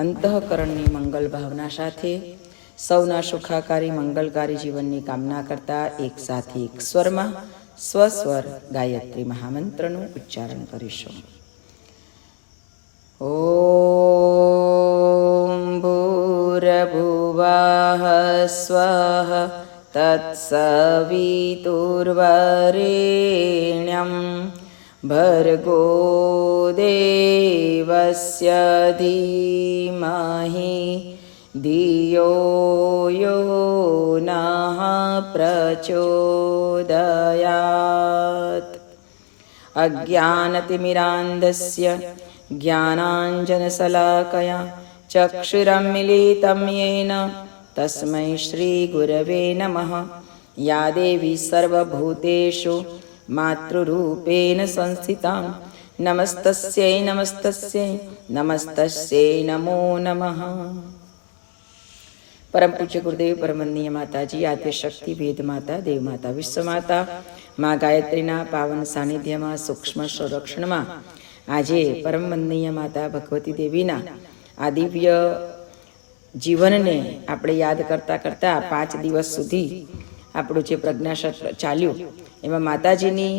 અંતઃકરણની મંગલ ભાવના સાથે સૌના સુખાકારી મંગલકારી જીવનની કામના કરતા એક સાથે એક સ્વરમાં સ્વસ્વર ગાયત્રી મહામંત્રનું ઉચ્ચારણ કરીશું. ઓમ ભૂર્ભુવઃ સ્વઃ તત્સવિતુર્વરેણ્યં ભર્ગો દેવસ્ય ધીમહિ ધિયો યો નઃ પ્રચોદયાત. અજ્ઞાનતિમિરાન્ધસ્ય જ્ઞાનાંજનશલાકયા ચક્ષુરુન્મીલિतं યેન તસ્મૈ શ્રીગુરવે નમઃ. યા દેવી સર્વભૂતેષુ માતૃરૂપેણ સંસ્થિતા નમસ્તસ્યૈ નમસ્તસ્યૈ નમસ્તસ્યૈ નમો નમઃ. પરમ પૂજ્ય ગુરુદેવ પરમવંદનીય માતાજી, આદ્યશક્તિ વેદ માતા, દેવ માતા, વિશ્વ માતા, મા ગાયત્રીના પાવન સાનિધ્યમાં સૂક્ષ્મ સંરક્ષણમાં આજે પરમ વંદનીય માતા ભગવતી દેવીના આ દિવ્ય જીવનને આપણે યાદ કરતા કરતા 5 દિવસ સુધી આપણું જે પ્રજ્ઞાસત્ર ચાલ્યું એમાં માતાજીની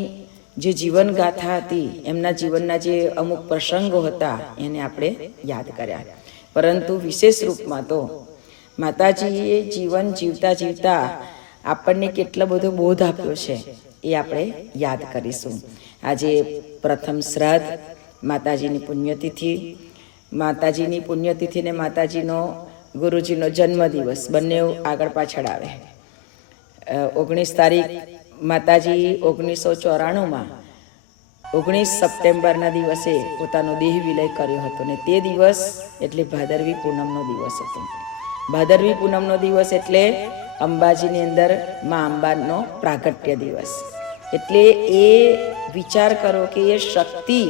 જે જીવન ગાથા હતી, એમના જીવનના જે અમુક પ્રસંગો હતા એને આપણે યાદ કર્યા. પરંતુ વિશેષ રૂપમાં તો માતાજીએ જીવન જીવતા જીવતા આપણને કેટલો બધો બોધ આપ્યો છે એ આપણે યાદ કરીશું. આજે પ્રથમ શ્રાદ્ધ, માતાજીની પુણ્યતિથિ ને માતાજીનો ગુરુજીનો જન્મદિવસ બંને આગળ પાછળ આવે. 19 તારીખ માતાજી 1994માં 19 સપ્ટેમ્બરના દિવસે પોતાનો દેહ વિલય કર્યો હતો ને તે દિવસ એટલે ભાદરવી પૂનમનો દિવસ હતો. ભાદરવી પૂનમનો દિવસ એટલે અંબાજીની અંદર મા અંબાનો પ્રાગટ્ય દિવસ. એટલે એ વિચાર કરો કે એ શક્તિ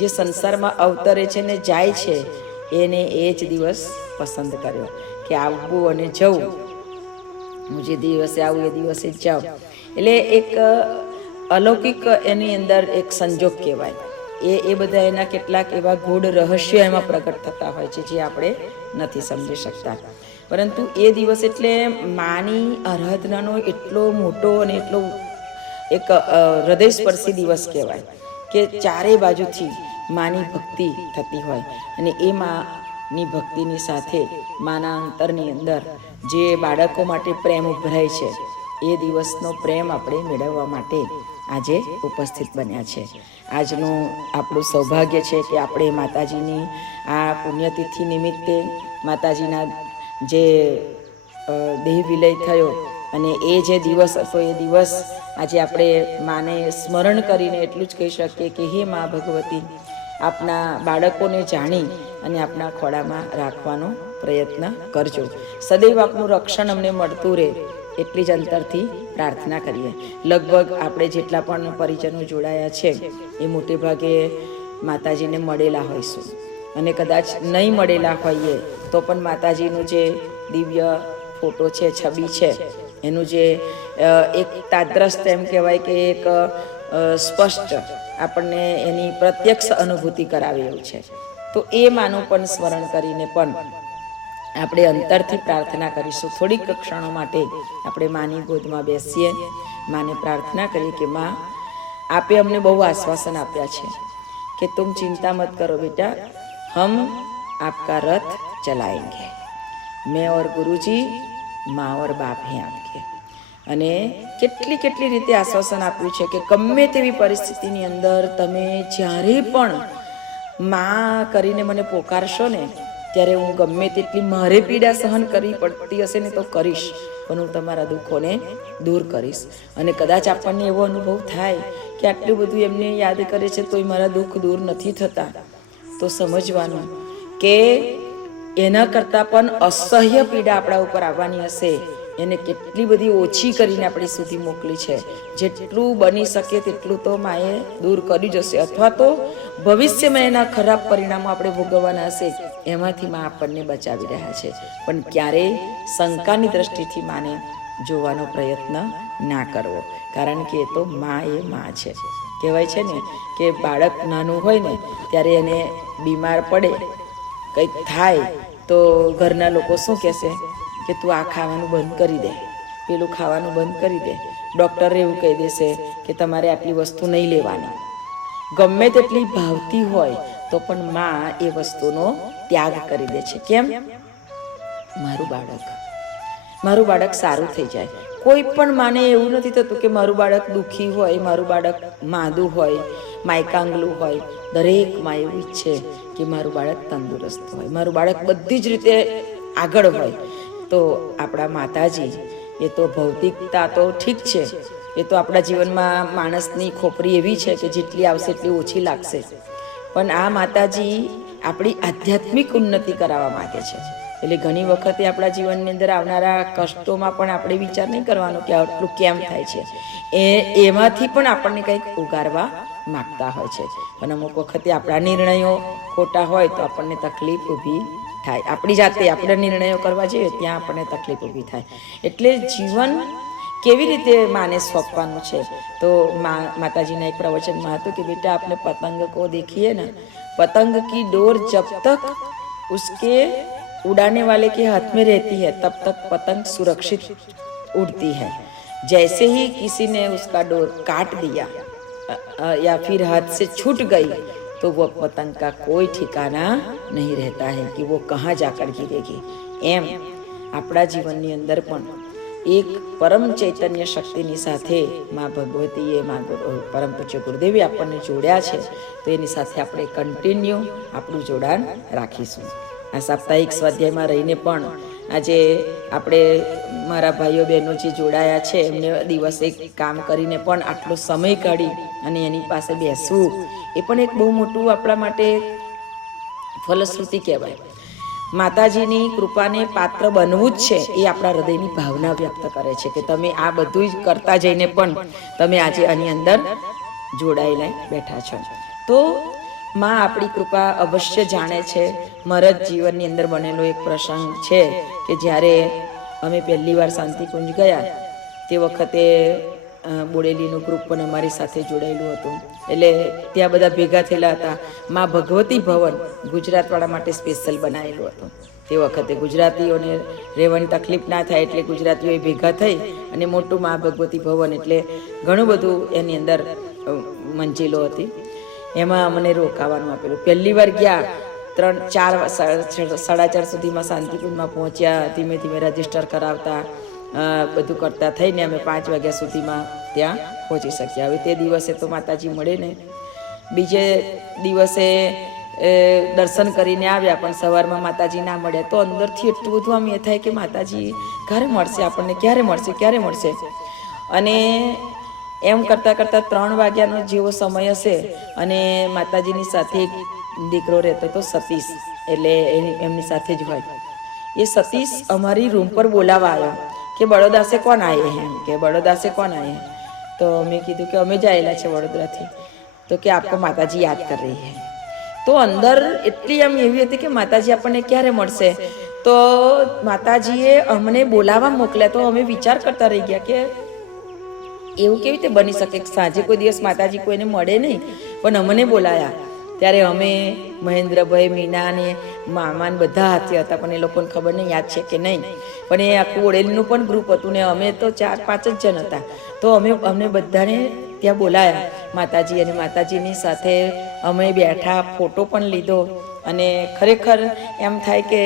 જે સંસારમાં અવતરે છે ને જાય છે, એને એ જ દિવસ પસંદ કર્યો કે આવવું અને જવું. હું જે દિવસે આવું એ દિવસે જ જાઉં. એટલે એક અલૌકિક એની અંદર એક સંજોગ કહેવાય. એ બધા એના કેટલાક એવા ગૂઢ રહસ્યો એમાં પ્રગટ થતા હોય છે જે આપણે નથી સમજી શકતા. પરંતુ એ દિવસ એટલે માની આરાધનાનો એટલો મોટો અને એટલો એક હૃદયસ્પર્શી દિવસ કહેવાય કે ચારે બાજુથી માની ભક્તિ થતી હોય અને એ માની ભક્તિની સાથે માના અંતરની અંદર જે બાળકો માટે પ્રેમ ઉભરાય છે એ દિવસનો પ્રેમ આપણે મેળવવા માટે આજે ઉપસ્થિત બન્યા છે. આજનું આપણું સૌભાગ્ય છે કે આપણે માતાજીની આ પુણ્યતિથિ નિમિત્તે માતાજીના જે દેહ વિલય થયો અને એ જે દિવસ હતો એ દિવસ આજે આપણે માને સ્મરણ કરીને એટલું જ કહી શકીએ કે હે મા ભગવતી, આપના બાળકોને જાણી અને આપના ખોળામાં રાખવાનો પ્રયત્ન કરજો. સદૈવ આપનું રક્ષણ અમને મળતું રહે એટલી જ અંતરથી પ્રાર્થના કરીએ. લગભગ આપણે જેટલા પણ પરિજનો જોડાયા છે એ મોટે ભાગે માતાજીને મળેલા હોઈશું અને કદાચ નહીં મળેલા હોઈએ તો પણ માતાજીનું જે દિવ્ય ફોટો છે, છબી છે, એનું જે એક તાદ્રસ્ત એમ કહેવાય કે એક સ્પષ્ટ આપણને એની પ્રત્યક્ષ અનુભૂતિ કરાવે એવું છે. તો એ માનું પણ સ્મરણ કરીને પણ આપણે અંતરથી પ્રાર્થના કરીશું. થોડીક ક્ષણો માટે આપણે માની ગોદમાં બેસીએ, માને પ્રાર્થના કરીએ કે માં, આપે અમને બહુ આશ્વાસન આપ્યા છે કે તુમ ચિંતા મત કરો બેટા, હમ આપકા રથ ચલાएंगे. મેં ઓર ગુરુજી, માँ और बाप हैं आपके. અને કેટલી રીતે આશ્વાસન આપ્યું છે કે ગમે તેવી પરિસ્થિતિની અંદર તમે જ્યારે પણ માં કરીને મને પોકારશો ને ત્યારે હું ગમે તેટલી મારે પીડા સહન કરવી પડતી હશે ને તો કરીશ, પણ હું તમારા દુઃખોને દૂર કરીશ. અને કદાચ આપણને એવો અનુભવ થાય કે આટલું બધું એમને યાદ કરે છે તોય મારા દુઃખ દૂર નથી થતા, તો સમજવાનું કે એના કરતાં પણ અસહ્ય પીડા આપણા ઉપર આવવાની હશે એને કેટલી બધી ઓછી કરીને આપણી સુધી મોકલી છે. જેટલું બની શકે તેટલું તો માએ દૂર કરી જશે, અથવા તો ભવિષ્યમાં એના ખરાબ પરિણામો આપણે ભોગવવાના હશે એમાંથી માં આપણને બચાવી રહ્યા છે. પણ ક્યારેય શંકાની દ્રષ્ટિથી માને જોવાનો પ્રયત્ન ના કરવો, કારણ કે એ તો માં એ માં છે. કહેવાય છે ને કે બાળક નાનું હોય ને ત્યારે એને બીમાર પડે, કંઈક થાય તો ઘરના લોકો શું કહેશે કે તું આ ખાવાનું બંધ કરી દે, પેલું ખાવાનું બંધ કરી દે. ડૉક્ટર એવું કહી દેશે કે તમારે આટલી વસ્તુ નહીં લેવાની. ગમે તેટલી ભાવતી હોય તો પણ માં એ વસ્તુનો ત્યાગ કરી દે છે. કેમ? મારું બાળક સારું થઈ જાય. કોઈ પણ માને એવું નથી થતું કે મારું બાળક દુઃખી હોય, મારું બાળક માંદું હોય, માયકાંગલું હોય. દરેક માં એવું ઈચ્છે કે મારું બાળક તંદુરસ્ત હોય, મારું બાળક બધી જ રીતે આગળ હોય. તો આપણા માતાજી એ તો ભૌતિકતા તો ઠીક છે, એ તો આપણા જીવનમાં માણસની ખોપરી એવી છે કે જેટલી આવશે એટલી ઓછી લાગશે. પણ આ માતાજી આપણી આધ્યાત્મિક ઉન્નતિ કરાવવા માંગે છે. એટલે ઘણી વખતે આપણા જીવનની અંદર આવનારા કષ્ટોમાં પણ આપણે વિચાર નહીં કરવાનો કે આટલું કેમ થાય છે, એમાંથી પણ આપણને કંઈક ઉગારવા માગતા હોય છે. પણ અમુક વખતે આપણા નિર્ણયો ખોટા હોય તો આપણને તકલીફ ઊભી થાય. આપણી જાતે આપણે નિર્ણયો કરવા જઈએ ત્યાં આપણને તકલીફ ઊભી થાય. એટલે જીવન કેવી રીતે માને સોંપવાનું છે? તો માતાજીના એક પ્રવચનમાં હતું કે બેટા આપને પતંગ કો देखिए ना, पतंग की डोर जब तक उसके उड़ाने वाले के हाथ में रहती है तब तक पतंग सुरक्षित उड़ती है. जैसे ही किसी ने उसका डोर काट दिया या फिर हाथ से छूट गई तो वो पतंग का कोई ठिकाना नहीं रहता है कि वो कहाँ जाकर गिरेगी. એમ આપણા જીવનની અંદર પણ એક પરમ ચૈતન્ય શક્તિની સાથે મા ભગવતીએ પરમ પૂજ્ય ગુરુદેવી આપણને જોડ્યા છે. તો એની સાથે આપણે કન્ટિન્યુ આપણું જોડાણ રાખીશું. આ સાપ્તાહિક સ્વાધ્યાયમાં રહીને પણ આજે આપણે મારા ભાઈઓ બહેનો જે જોડાયા છે એમને દિવસે કામ કરીને પણ આટલો સમય કાઢી અને એની પાસે બેસવું એ પણ એક બહુ મોટું આપણા માટે ફલશ્રુતિ કહેવાય. માતાજીની કૃપાને પાત્ર બનવું જ છે એ આપણા હૃદયની ભાવના વ્યક્ત કરે છે કે તમે આ બધું જ કરતા જઈને પણ તમે આજે આની અંદર જોડાયેલા બેઠા છો. તો માં આપણી કૃપા અવશ્ય જાણે છે. મારા જ જીવનની અંદર બનેલો એક પ્રસંગ છે કે જ્યારે અમે પહેલી વાર શાંતિકુંજ ગયા તે વખતે બોડેલીનું ગ્રુપ પણ અમારી સાથે જોડાયેલું હતું. એટલે ત્યાં બધા ભેગા થયેલા હતા. માં ભગવતી ભવન ગુજરાતવાળા માટે સ્પેશિયલ બનાવેલું હતું. તે વખતે ગુજરાતીઓને રહેવાની તકલીફ ના થાય એટલે ગુજરાતીઓએ ભેગા થઈ અને મોટું માં ભગવતી ભવન એટલે ઘણું બધું એની અંદર મંજિલો હતી. એમાં અમને રોકાવાનું આપેલું. પહેલી વાર ગયા 3-4 સુધીમાં શાંતિકુંજમાં પહોંચ્યા. ધીમે ધીમે રજીસ્ટર કરાવતા બધું કરતા થઈને અમે 5 વાગ્યા સુધીમાં ત્યાં પહોંચી શક્યા. હવે તે દિવસે તો માતાજી મળે ને, બીજે દિવસે દર્શન કરીને આવ્યા પણ સવારમાં માતાજી ના મળ્યા તો અંદરથી એટલું બધું આમ એ થાય કે માતાજી ક્યારે મળશે આપણને, ક્યારે મળશે. અને એમ કરતાં કરતાં 3 વાગ્યાનો જેવો સમય હશે અને માતાજીની સાથે એક દીકરો રહેતો હતો સતીશ, એટલે એમની સાથે જ હોય. એ સતીશ અમારી રૂમ પર બોલાવા આવ્યો કે બड़ौदा से कौन आए हैं, કે बड़ौदा से कौन आए हैं. તો મેં કીધું કે અમે જ આવેલા છે વડોદરાથી. તો કે આપકો માતાજી યાદ કર રહી હૈ. તો અંદર એટલી આમ એવી હતી કે માતાજી આપણને ક્યારે મળશે. તો માતાજીએ અમને બોલાવવા મોકલ્યા. તો અમે વિચાર કરતા રહી ગયા કે એવું કેવી રીતે બની શકે સાંજે કોઈ દિવસ માતાજી કોઈને મળે નહીં પણ અમને બોલાયા. ત્યારે અમે મહેન્દ્રભાઈ, મીના ને મામા ને બધા હાથે હતા પણ એ લોકોને ખબર નહીં યાદ છે કે નહીં. પણ એ આખું ઓળેલનું પણ ગ્રુપ હતું ને અમે તો 4-5 જ જણ હતા. તો અમને બધાને ત્યાં બોલાયા માતાજી, અને માતાજીની સાથે અમે બેઠા, ફોટો પણ લીધો. અને ખરેખર એમ થાય કે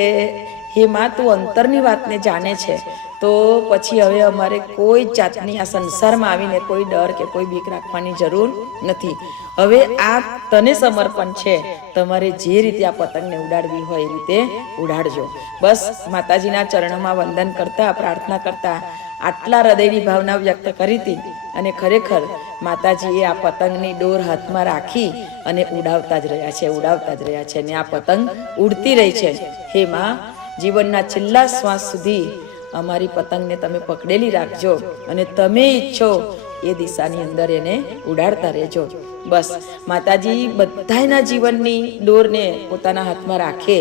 હે માં તું અંતરની વાતને જાણે છે તો પછી હવે અમારે કોઈ જાતની આ સંસારમાં આવીને કોઈ ડર કે કોઈ બીક રાખવાની જરૂર નથી. હવે આ તને સમર્પણ છે. તમારે જે રીતે આ પતંગને ઉડાડવી હોય એ રીતે ઉડાડજો. બસ માતાજીના ચરણોમાં વંદન કરતા, પ્રાર્થના કરતા આટલા હૃદયની ભાવના વ્યક્ત કરી હતી. અને ખરેખર માતાજીએ આ પતંગની ડોર હાથમાં રાખી અને ઉડાવતા જ રહ્યા છે અને આ પતંગ ઉડતી રહી છે. હે માં, જીવનના છેલ્લા શ્વાસ સુધી અમારી પતંગને તમે પકડેલી રાખજો અને તમે ઈચ્છો એ દિશાની અંદર એને ઉડાડતા રહેજો. બસ માતાજી બધાના જીવનની ડોરને પોતાના હાથમાં રાખે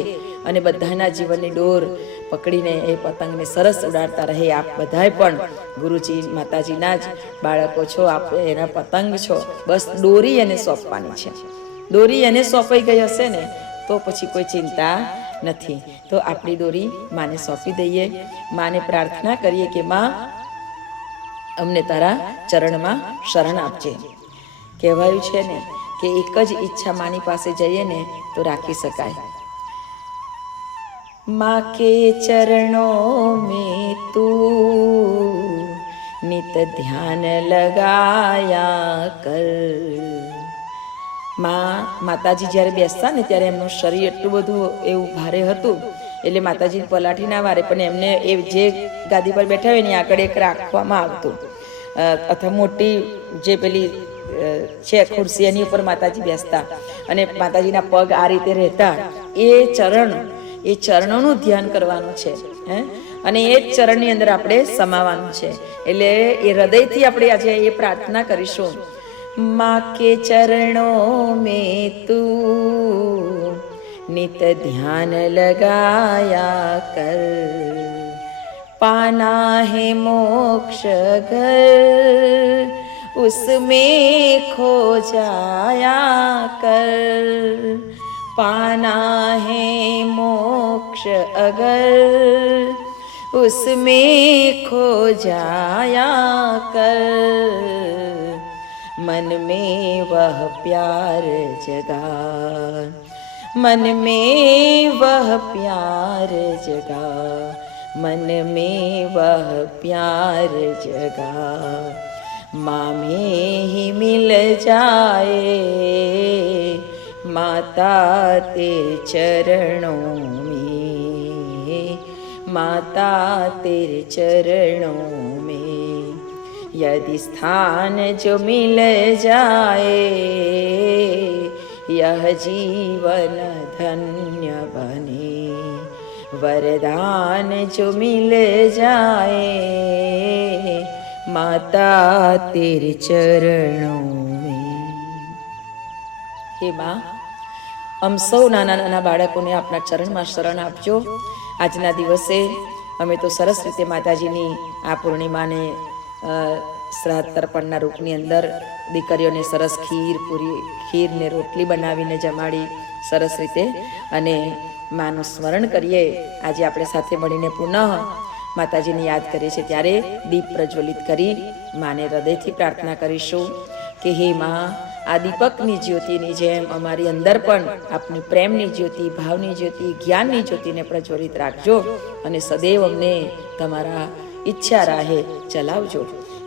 અને બધાના જીવનની ડોર પકડીને એ પતંગને સરસ ઉડાડતા રહે. આપ બધાય પણ ગુરુજી માતાજીના જ બાળકો છો, આપ એના પતંગ છો. બસ દોરી એને સોંપવાની છે. દોરી એને સોંપાઈ ગઈ હશે ને તો પછી કોઈ ચિંતા નથી. તો આપણી દોરી માને સોંપી દઈએ, માને પ્રાર્થના કરીએ કે માં અમને તારા ચરણમાં શરણ આપજે. કહેવાયું છે ને કે એક જ ઈચ્છા માની પાસે જઈએ ને તો રાખી શકાય. माँ के चरणों में तू नित ध्यान लगाया કર. માતાજી જ્યારે બેસતા ને ત્યારે એમનું શરીર એટલું બધું એવું ભારે હતું, એટલે માતાજી પલાઠી ના વારે, પણ એમને એ જે ગાદી પર બેઠા હોય ને આગળ એક રાખવામાં આવતું, અથવા મોટી જે પેલી છે ખુરશી એની ઉપર માતાજી બેસતા અને માતાજીના પગ આ રીતે રહેતા. એ ચરણોનું ધ્યાન કરવાનું છે અને એ જ ચરણની અંદર આપણે સમાવાનું છે. એટલે એ હૃદયથી આપણે આજે એ પ્રાર્થના કરીશું, માં કે ચરણો મેં તું નિત ધ્યાન લગાયા કર. પાના હે મોક્ષ ઘર उसमें खो जाया कर. पाना है मोक्ष अगर उसमें खो जाया कर. मन में वह प्यार जगा, मन में वह प्यार जगा, मन में वह प्यार जगा. माँ में ही मिल जाए माता तेरे चरणों में, माता तेरे चरणों में. यदि स्थान जो मिल जाए यह जीवन धन्य बने. वरदान जो मिल जाए माता तेरे चरणों में. હે માં, આમ સૌ નાના નાના બાળકોને આપના ચરણમાં શરણ આપજો. આજના દિવસે અમે તો સરસ રીતે માતાજીની આ પૂર્ણિમાને શ્રાદ્ધ તર્પણના રૂપની અંદર દીકરીઓને સરસ ખીર ને રોટલી બનાવીને જમાડી સરસ રીતે અને માનું સ્મરણ કરીએ. આજે આપણે સાથે મળીને પુનઃ માતાજીને યાદ કરીએ છીએ ત્યારે દીપ પ્રજ્વલિત કરી માને હૃદયથી પ્રાર્થના કરીશું કે હે માં, આ દીપકની જ્યોતિની જેમ અમારી અંદર પણ આપની પ્રેમની જ્યોતિ, ભાવની જ્યોતિ, જ્ઞાનની જ્યોતિને પ્રજ્વલિત રાખજો અને સદૈવ અમને તમારા ઈચ્છા રાહે ચલાવજો.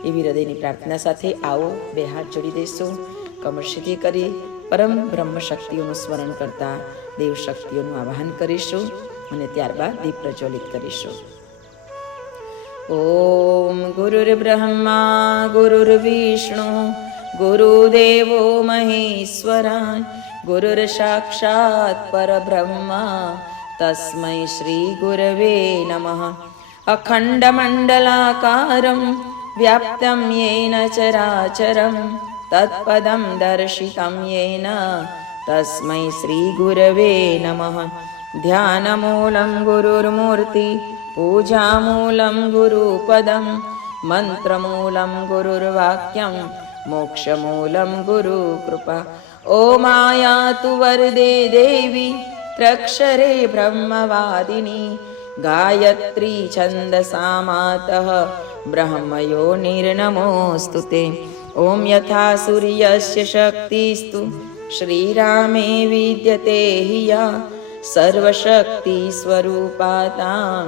એવી હૃદયની પ્રાર્થના સાથે આવો બે હાથ જોડી દઈશું, કમર સીધી કરી પરમ બ્રહ્મ શક્તિઓનું સ્મરણ કરતા દેવ શક્તિઓનું આવાહન કરીશું અને ત્યારબાદ દીપ પ્રજ્વલિત કરીશું. ઓમ ગુરુર્બ્રહ્મા ગુરુર્વિષ્ણુ ગુરુદેવો મહેશ્વરા ગુરુર સાક્ષાત પરબ્રહ્મા તસ્મૈ શ્રી ગુરવે નમઃ. અખંડમંડલાકારં વ્યાપ્तं येन ચરાચરં તત્પદં દર્શિतं येन તસ્મૈ શ્રી ગુરવે નમઃ. ધ્યાનમૂलं ગુરુર્મૂર્તિ પૂજામૂलं ગુરુપદં મંત્રમૂलं ગુરુર્વાક્યં મોક્ષમૂलं ગુરુકૃપા. ઓમાયાતુ વરદે દેવી ત્રક્ષરે બ્રહ્મવાદિની ગાયત્રી છંદસા માતઃ બ્રહ્મયોનિર્નમોऽસ્તુતે. ઓમ યથા સૂર્યસ્ય શક્તિસ્તુ શ્રીરામે વિદ્યતે હિયા સર્વશક્તિ સ્વરૂપાતાં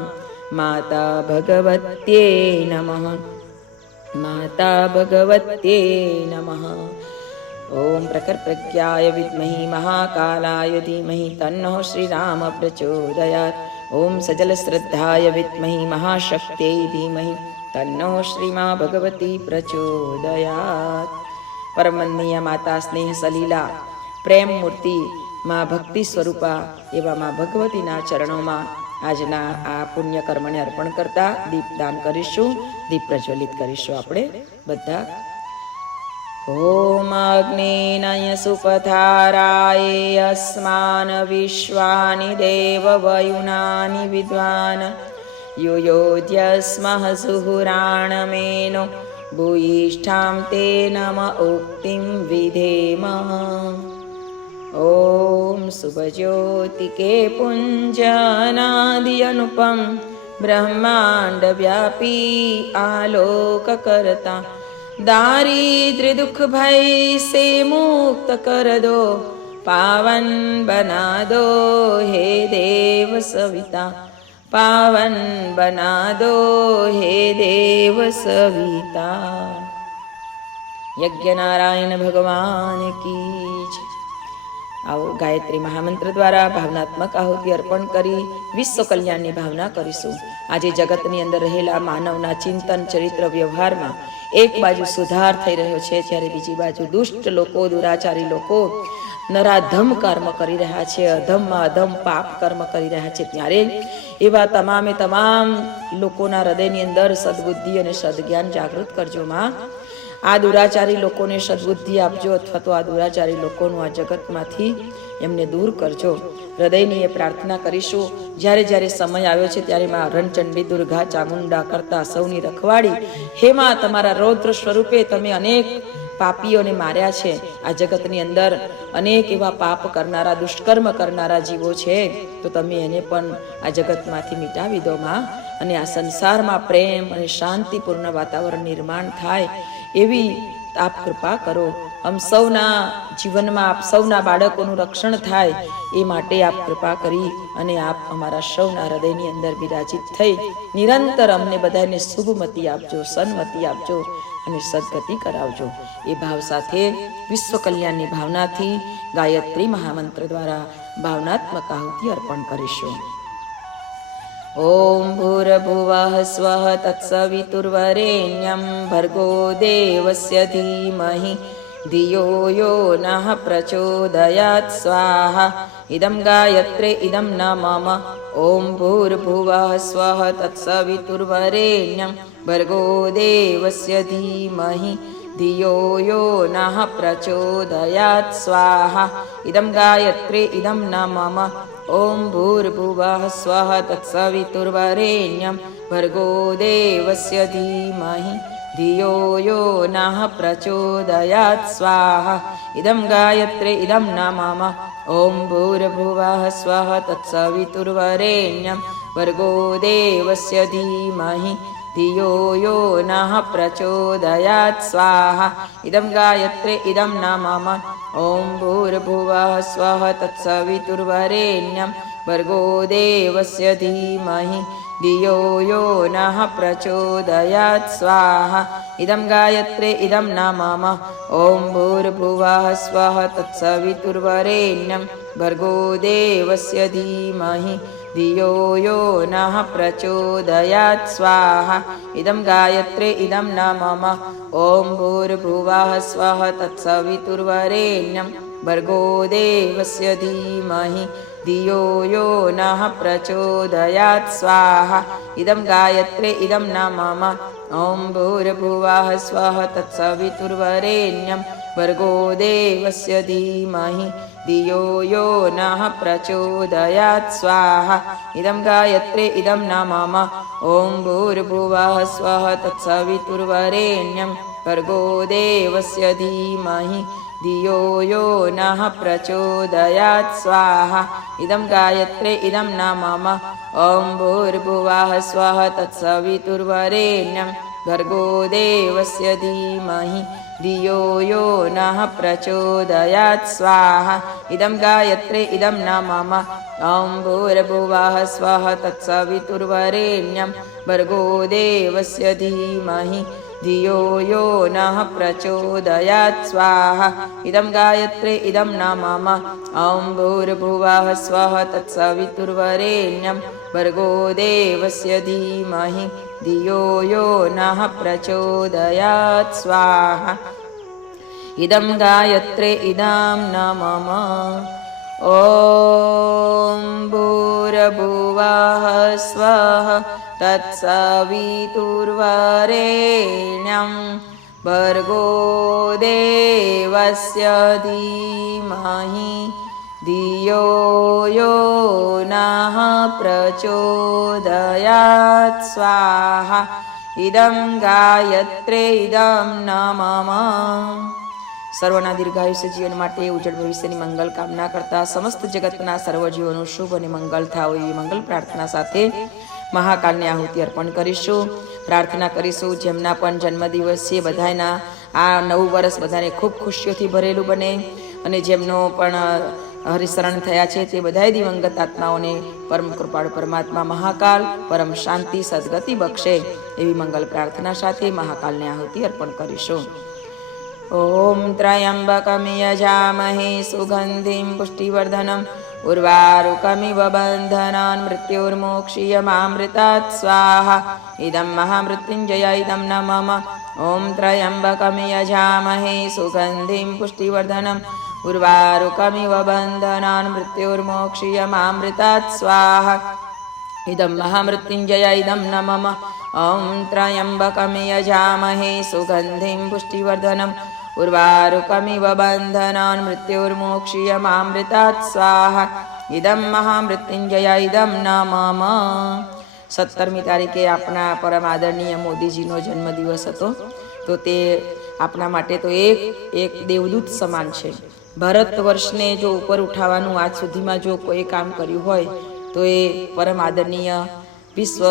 માતા ભગવત્યે નમઃ, માતા ભગવત્યે નમઃ. ઓમ પ્રખર પ્રજ્ઞાય વિદ્મહી મહાકાલાય ધીમહિ તન્નો શ્રીરામ પ્રચોદયાત. ઓમ સજલ શ્રદ્ધાય વિદ્મહી મહાશક્ત્यै ધીમહિ તન્નો શ્રીમા ભગવતી પ્રચોદયાત. પરમનીય માતા સ્નેહ સલીલા પ્રેમ મૂર્તિ માં ભક્તિ સ્વરૂપા એવા માં ભગવતીના ચરણોમાં આજના આ પુણ્ય કર્મને અર્પણ કરતા દીપદાન કરીશું, દીપ પ્રજ્વલિત કરીશું આપણે બધા. ઓમ અગ્નિનય સુપથારાય અસ્માન વિશ્વાનિ દેવ વયુનાનિ વિદ્વાન યુયોધ્યસ્મઃ સુહુરાણમેનો ભૂયિષ્ઠાં તે નમ ઉક્તિં વિધેમ. ओम शुभज्योति के पुंजानादि अनुपम ब्रह्मांड व्यापी आलोक करता दारिद्र्य दुख भय से मुक्त कर दो पावन बना दो हे देव सविता पावन बना दो हे देव सविता। यज्ञ नारायण भगवान की जय। आओ ગાયત્રી મહામંત્ર દ્વારા ભાવનાત્મક આહુતિ અર્પણ કરી વિશ્વ કલ્યાણની ભાવના કરીશું। આજે જગતની અંદર રહેલા માનવના ચિંતન ચરિત્ર વ્યવહારમાં એક બાજુ સુધાર થઈ રહ્યો છે, જ્યારે બીજી બાજુ દુષ્ટ લોકો દુરાચારી લોકો નરાધમ કર્મ કરી રહ્યા છે, અધમમાં અધમ પાપ કર્મ કરી રહ્યા છે। ત્યારે એવા તમામે તમામ લોકોના હૃદયની અંદર સદબુદ્ધિ અને સદજ્ઞાન જાગૃત કરજો માં। આ દુરાચારી લોકોને સદબુદ્ધિ આપજો, અથવા તો આ દુરાચારી લોકોનું આ જગતમાંથી એમને દૂર કરજો। હૃદયની એ પ્રાર્થના કરીશું। જ્યારે જ્યારે સમય આવ્યો છે ત્યારે માં રણચંડી દુર્ગા ચામુંડા કરતા સૌની રખવાડી હે માં, તમારા રૌદ્ર સ્વરૂપે તમે અનેક પાપીઓને માર્યા છે। આ જગતની અંદર અનેક એવા પાપ કરનારા દુષ્કર્મ કરનારા જીવો છે, તો તમે એને પણ આ જગતમાંથી મિટાવી દો માં, અને આ સંસારમાં પ્રેમ અને શાંતિપૂર્ણ વાતાવરણ નિર્માણ થાય એવી આપ કૃપા કરો। આમ સૌના જીવનમાં આપ સૌના બાળકોનું રક્ષણ થાય એ માટે આપ કૃપા કરી અને આપ અમારા સૌના હૃદયની અંદર બિરાજિત થઈ નિરંતર અમને બધાને શુભમતી આપજો, સન્મતિ આપજો અને સદગતિ કરાવજો। એ ભાવ સાથે વિશ્વ કલ્યાણની ભાવનાથી ગાયત્રી મહામંત્ર દ્વારા ભાવનાત્મક આહુતિ અર્પણ કરીશું। ओम भूर्भुवः स्वः तत्सवितुर्वरेण्यं भर्गो देवस्य धीमहि धियो यो नः प्रचोदयात् स्वाहा इदं गायत्रे इदं न मम। ओम भूर्भुवः स्वः तत्सवितुर्वरेण्यं भर्गो देवस्य धीमहि धियो यो नः प्रचोदयात् स्वाहा इदं गायत्रे इदं न मम। ओम भूर्भुवः स्वः तत्सवितुर्वरेण्यं भर्गो देवस्य धीमहि धियो यो नः प्रचोदयात् स्वाहा इदं गायत्रे इदं न मम। ओम भूर्भुवः स्वः तत्सवितुर्वरेण्यं भर्गो देवस्य धीमहि धियो यो नः प्रचोदयात् स्वाहा इदं गायत्रे इदं न मम। ओम भूर्भुवः स्वः तत्सवितुर्वरेण्यं भर्गो देवस्य धीमहि धियो यो नः प्रचोदयात् स्वाहा इदं गायत्रे इदं न मम। ओम भूर्भुवः स्वः तत्सवितुर्वरेण्यं भर्गो देवस्य धीमहि धियो यो नः प्रचोदयात् स्वाहा इदं गायत्रे इदं न मम। ओम भूर्भुवः स्वः तत्सवितुर्वरेण्यं भर्गो देवस्य धीमहि धियो यो नः प्रचोदयात् स्वाहा इदं गायत्रे इदं न मम। ओम भूर्भुवः स्वः तत्सवितुर्वरेण्यं भर्गो देवस्य धीमहि धियो यो नः प्रचोदयात् स्वाहा इदं गायत्रे इदं न मम। ओम भूर्भुवः स्वः तत्सवितुर्वरेण्यं भर्गो देवस्य धीमहि धियो यो नः प्रचोदयात् स्वाहा इदं गायत्रे इदं न मम। ओम भूर्भुवः स्वः तत्सवितुर्वरेण्यं भर्गो देवस्य धीमहि धियो यो नः प्रचोदयात् स्वाहा इदं गायत्रे इदं न मम। ओम भूर्भुवः स्वः तत्सवितुर्वरेण्यं भर्गो देवस्य धीमहि धियो यो नः प्रचोदयात् स्वाहा इदं गायत्रे इदं न मम। ओम भूर्भुवः स्वः तत्सवितुर्वरेण्यं भर्गो देवस्य धीमहि धियो यो नः प्रचोदयात् स्वाहा इदं गायत्रे इदं न मम। ओम भूर्भुवः स्वः तत्सवितुर्वरेण्यं भर्गो देवस्य धीमहि धियो यो नः प्रचोदयात् स्वाहा इदं गायत्रे इदं न मम। સર્વના દીર્ઘાયુષ્ય જીવન માટે ઉજ્જવળ ભવિષ્યની મંગલ કામના કરતા સમસ્ત જગતના સર્વ જીવોનું શુભ અને મંગલ થાવ એવી મંગલ પ્રાર્થના સાથે મહાકાલને આહુતિ અર્પણ કરીશું. પ્રાર્થના કરીશું જેમના પણ જન્મદિવસ છે બધાના આ નવું વર્ષ બધાને ખૂબ ખુશીઓથી ભરેલું બને અને જેમનો પણ હરિશરણ થયા છે તે બધાય દિવંગત આત્માઓને પરમ કૃપાળુ પરમાત્મા મહાકાલ પરમ શાંતિ સદગતિ બક્ષે એવી મંગલ પ્રાર્થના સાથે મહાકાલને આહુતિ અર્પણ કરીશું. ઓમ ત્રયંબકમ યજામહે સુગંધિમ પુષ્ટિવર્ધનમ ઉર્વારુકમિવ બંધનાન મૃત્યુર્મોક્ષીયમામૃતાत् સ્વાહા ઇદં મહામૃત્યુંજય ઇદં નમઃ. ઓમ ત્રયંબકમ યજામહે સુગંધિમ પુષ્ટિવર્ધનમ ઉર્વારુકમિવ બંધનાન મૃત્યુર્મોક્ષીયમામૃતાत् સ્વાહા ઇદં મહામૃત્યુંજય ઇદં નમઃ. ઓમ ત્રયંબકમ યજામહે સુગંધિમ પુષ્ટિવર્ધનમ ઉર્વારુકમિવ બંધનાન મૃત્યુર્મોક્ષીયમામૃતાत् સ્વાહા ઇદં મહામૃત્યુંજય ઇદં નમઃ. 17મી તારીખે આપણા પરમ આદરણીય મોદીજીનો જન્મદિવસ હતો. તો તે આપણા માટે તો એક દેવદૂત સમાન છે. ભારત વર્ષને જો ઉપર ઉઠાવવાનું આજ સુધીમાં જો કોઈ કામ કર્યું હોય તો એ પરમ આદરણીય વિશ્વ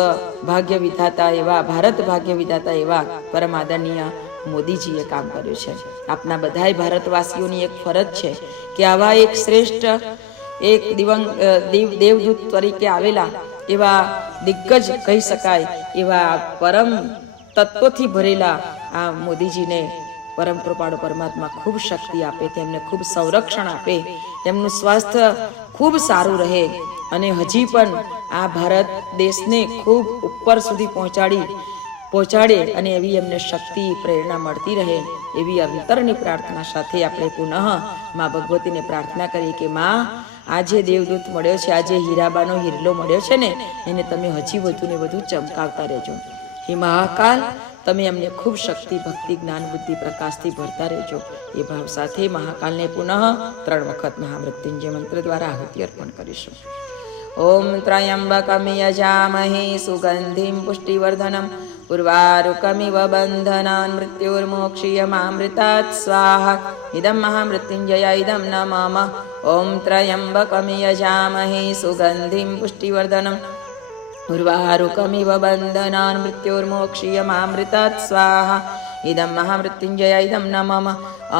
ભાગ્ય વિધાતા એવા ભારત ભાગ્ય વિધાતા એવા પરમ આદરણીય મોદીજીએ કામ કર્યું છે. આપના બધાય ભારતવાસીઓની એક ફરજ છે કે આવા એક શ્રેષ્ઠ એક દેવદૂત તરીકે આવેલા એવા દિગ્ગજ કહી શકાય એવા પરમ તત્વોથી ભરેલા આ મોદીજીને પરમ કૃપાળુ પરમાત્મા ખૂબ શક્તિ આપે, તેમને ખૂબ સંરક્ષણ આપે, તેમનું સ્વાસ્થ્ય ખૂબ સારું રહે અને હજી પણ આ ભારત દેશને ખૂબ ઉપર સુધી પહોંચાડે અને એવી એમને શક્તિ પ્રેરણા મળતી રહે એવી અંતરની પ્રાર્થના સાથે આપણે પુનઃ મા ભગવતીને પ્રાર્થના કરીએ કે માં આ જે દેવદૂત મળ્યો છે, આ જે હીરાબાનો હિરલો મળ્યો છે ને એને તમે હજી વધુ ને વધુ ચમકાવતા રહેજો. હે મહાકાલ તમે અમને ખૂબ શક્તિ ભક્તિ જ્ઞાન બુદ્ધિ પ્રકાશથી ભરતા રહેજો. એ ભાવ સાથે મહાકાલને પુનઃ 3 વખત મહામૃત્યુંજય મંત્ર દ્વારા આહુતિ અર્પણ કરીશું. ઓમ ત્રયંબકમ યજામહે સુગંધિમ પુષ્ટિવર્ધનમ ઉર્વારુકમિવ બંધનાન મૃત્યુર્મોક્ષીયમામૃતાत् સ્વાહા ઇદં મહામૃત્યુંજય ઇદં નમઃ. ઓમ ત્રયંબકમ યજામહે સુગંધિમ પુષ્ટિવર્ધનમ ઉર્વારુકમિવ બંધનાન મૃત્યુર્મોક્ષીયમામૃતાत् સ્વાહા ઇદં મહામૃત્યુંજય ઇદં નમઃ.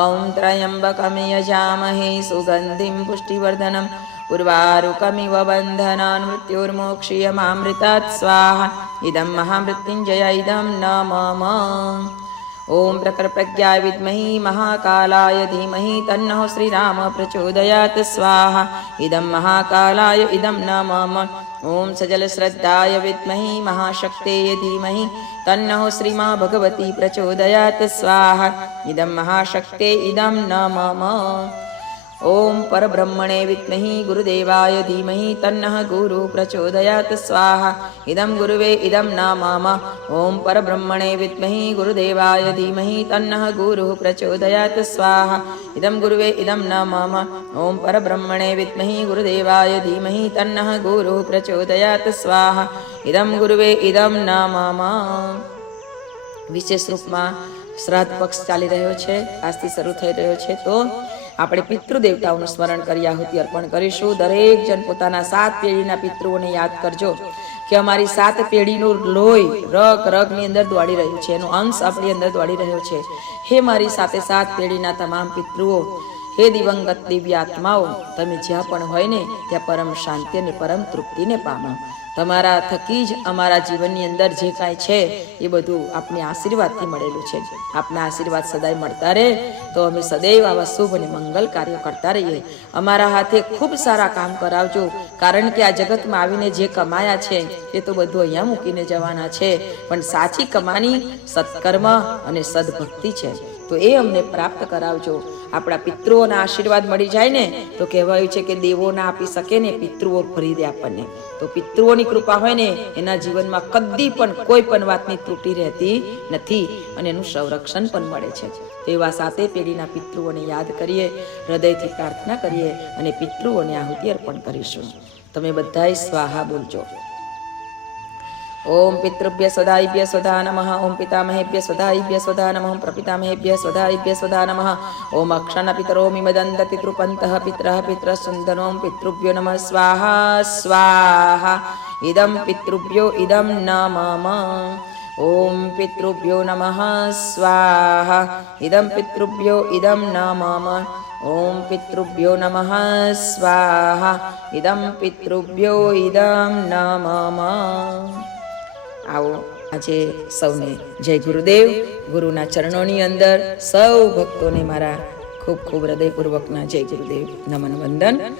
ઓમ ત્રયંબકમ યજામહે સુગંધિમ પુષ્ટિવર્ધનમ ઉર્વારુકમિવ બંધનાન મૃત્યુર્મોક્ષીયમામૃતાत् સ્વાહા ઇદં મહામૃત્યુંજય ઇદં નમઃ. ઓમ પ્રખરપ્રજ્ઞાય વિદ્મહી મહાકાલાય ધીમહિ તન્નઃ શ્રીરામ પ્રચોદયાત સ્વાહા ઇદં મહાકાલાય ઇદં નમઃ. ઓમ સજલશ્રદ્ધાય વિદ્મહી મહાશક્તેય ધીમહિ તન્નઃ શ્રીમા ભગવતી પ્રચોદયાત સ્વાહા ઇદં મહાશક્તે ઇદં નમઃ. ઓમ પરબ્રહ્મણે વિદ્મહિ ગુરુદેવાય ધીમહિ તન્નઃ ગુરુ પ્રચોદયાત સ્વાહા ઇદં ગુરુવે ઇદં નમઃ. ઓમ પરબ્રહ્મણે વિદ્મહિ ગુરુદેવાય ધીમહિ તન્નઃ ગુરુ પ્રચોદયાત સ્વાહા ઇદં ગુરુવે ઇદં નમઃ. ઓમ પરબ્રહ્મણે વિદ્મહિ ગુરુદેવાય ધીમહિ તન્નઃ ગુરુ પ્રચોદયાત સ્વાહા ઇદં ગુરુવે ઇદં નમઃ. વિશેષ રૂપમાં શ્રાદ્ધ પક્ષ ચાલી રહ્યો છે, આજથી શરૂ થઈ રહ્યો છે. તો આપણે પિતૃદેવતાઓનું સ્મરણ કરી આહુતિ અર્પણ કરીશું. દરેક જણ પોતાના 7 પેઢીના પિતૃઓને યાદ કરજો કે અમારી 7 પેઢીનું લોહી રગની અંદર દોડી રહ્યું છે, એનો અંશ આપણી અંદર દોડી રહ્યો છે. હે મારી સાથે 7 પેઢીના તમામ પિતૃઓ, હે દિવંગત દિવ્ય આત્માઓ, તમે જ્યાં પણ હોય ને ત્યાં પરમ શાંતિ અને પરમ તૃપ્તિને પામો. તમારા થકી જ અમારા જીવનની અંદર જે કાંઈ છે એ બધું આપને આશીર્વાદથી મળેલું છે. આપના આશીર્વાદ સદાય મળતા રહે તો અમે સદૈવ આવા શુભ અને મંગલ કાર્યો કરતા રહીએ. અમારા હાથે ખૂબ સારા કામ કરાવજો, કારણ કે આ જગતમાં આવીને જે કમાયા છે એ તો બધું અહીંયા મૂકીને જવાના છે, પણ સાચી કમાણી સત્કર્મ અને સદભક્તિ છે. તો એ અમને પ્રાપ્ત કરાવજો. આપણા પિતૃઓના આશીર્વાદ મળી જાય ને તો કહેવાયું છે કે દેવો ના આપી શકે ને પિતૃઓ ભરી દે આપણને. તો પિતૃઓની કૃપા હોય ને એના જીવનમાં કદી પણ કોઈ પણ વાતની ત્રુટિ રહેતી નથી અને એનું સંરક્ષણ પણ મળે છે. એવા 7 પેઢીના પિતૃઓને યાદ કરીએ, હૃદયથી પ્રાર્થના કરીએ અને પિતૃઓને આહુતિ અર્પણ કરીશું. તમે બધાય સ્વાહા બોલજો. ओम पितृभ्य स्वधायिभ्य स्वधा नमः। ओम पितामहेभ्य स्वधायिभ्य स्वधा नमः। ओम प्रपितामहेभ्य स्वधायिभ्य स्वधा नमः। ओम अक्षण पितरो मिमदन्ति तृपन्तः पितरः पितरसुन्दनों पितृभ्यो नमः स्वाहा स्वाहा। इदं पितृभ्यो इदं न मम। ओम पितृभ्यो नमः स्वाहा। इदं पितृभ्यो इदं न मम। ओम पितृभ्यो नमः स्वाहा। इदं पितृभ्यो इदं न मम। आओ આજે સૌને જય ગુરુદેવ. ગુરુના ચરણોની અંદર સૌ ભક્તોને મારા ખૂબ ખૂબ હૃદયપૂર્વકના જય ગુરુદેવ નમન વંદન.